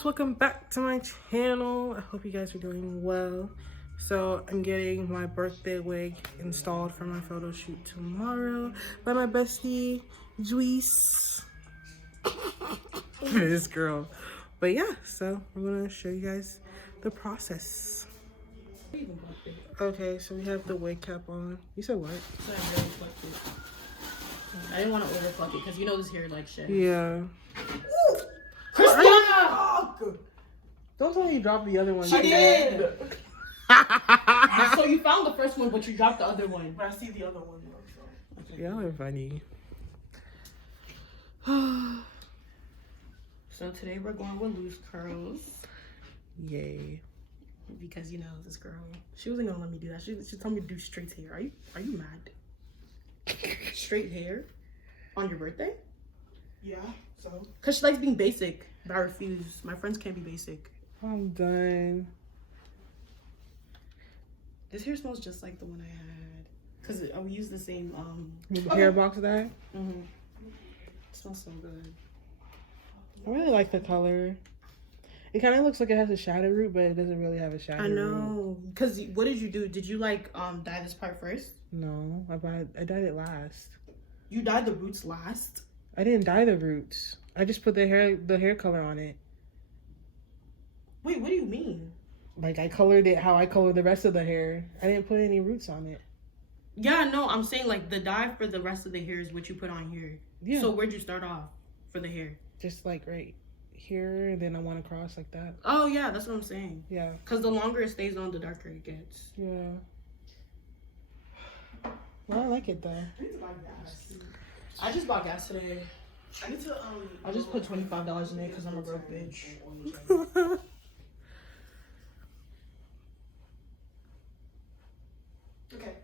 guys, welcome back to my channel. I hope you guys are doing well. So I'm getting my birthday wig installed for my photo shoot tomorrow by my bestie Joyce. This girl. But yeah, so I'm gonna show you guys the process. Okay, so we have the wig cap on. You said what? I didn't want to overfuck it because you know this hair like shit. Yeah. Don't tell me you dropped the other one. She did. So you found the first one, but you dropped the other one. But I see the other one. Y'all are funny. So today we're going with loose curls. Yay. Because you know this girl, she wasn't gonna let me do that. She told me to do straight hair. Are you mad? Straight hair on your birthday? Yeah, so. Cause she likes being basic, but I refuse. My friends can't be basic. I'm done. This hair smells just like the one I had. Cause we use the same Hair box dye? Mm-hmm. It smells so good. I really like the color. It kind of looks like it has a shadow root, but it doesn't really have a shadow root. I know. Cause what did you do? Did you like dye this part first? No, I dyed it last. You dyed the roots last? I didn't dye the roots. I just put the hair color on it. Wait, what do you mean? Like I colored it how I colored the rest of the hair. I didn't put any roots on it. Yeah, no, I'm saying like the dye for the rest of the hair is what you put on here. Yeah. So where'd you start off for the hair? Just like right here, and then I want to cross like that. Oh yeah, that's what I'm saying. Yeah. Cause the longer it stays on, the darker it gets. Yeah. Well, I like it though. I need to buy gas. I just bought gas today. I need to I just put $25 in it because I'm a broke bitch. Okay.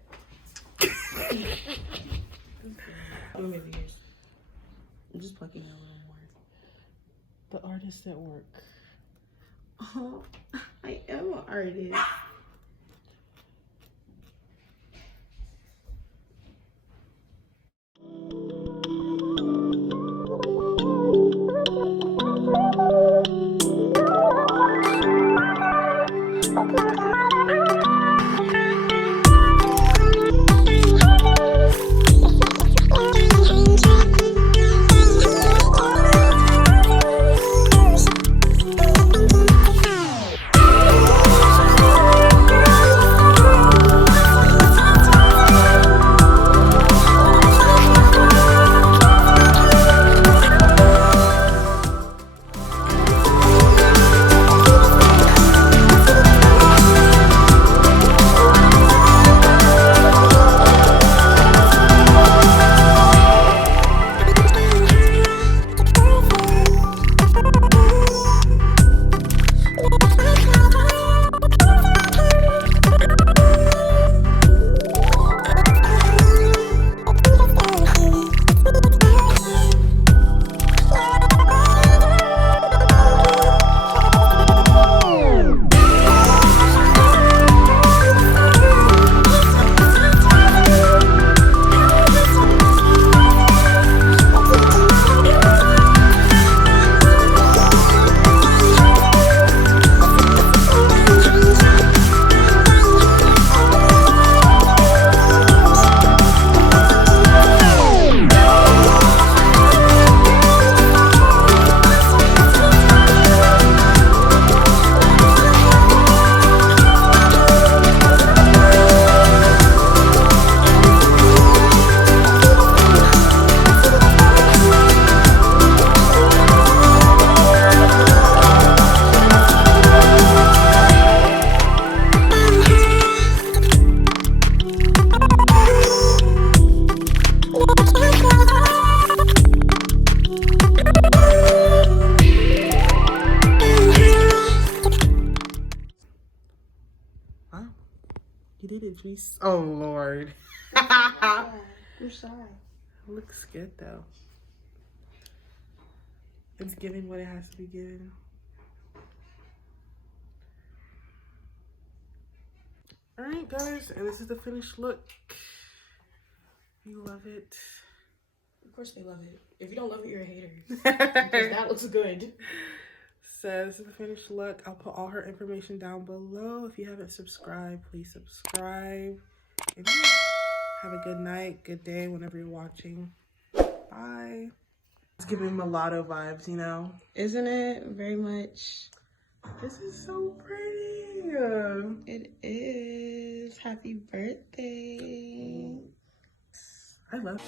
I'm just plucking it a little more. The artist at work. Oh, I am an artist. You did it, Joyce. Oh, Lord. You're shy. Looks good, though. It's giving what it has to be given. Alright, guys, and this is the finished look. You love it. Of course they love it. If you don't love it, you're a hater. Because that looks good. So this is the finished look. I'll put all her information down below. If you haven't subscribed, please subscribe. And yeah, have a good night, good day, whenever you're watching. Bye. It's giving mulatto vibes, you know? Isn't it? Very much. This is so pretty. It is. Happy birthday. I love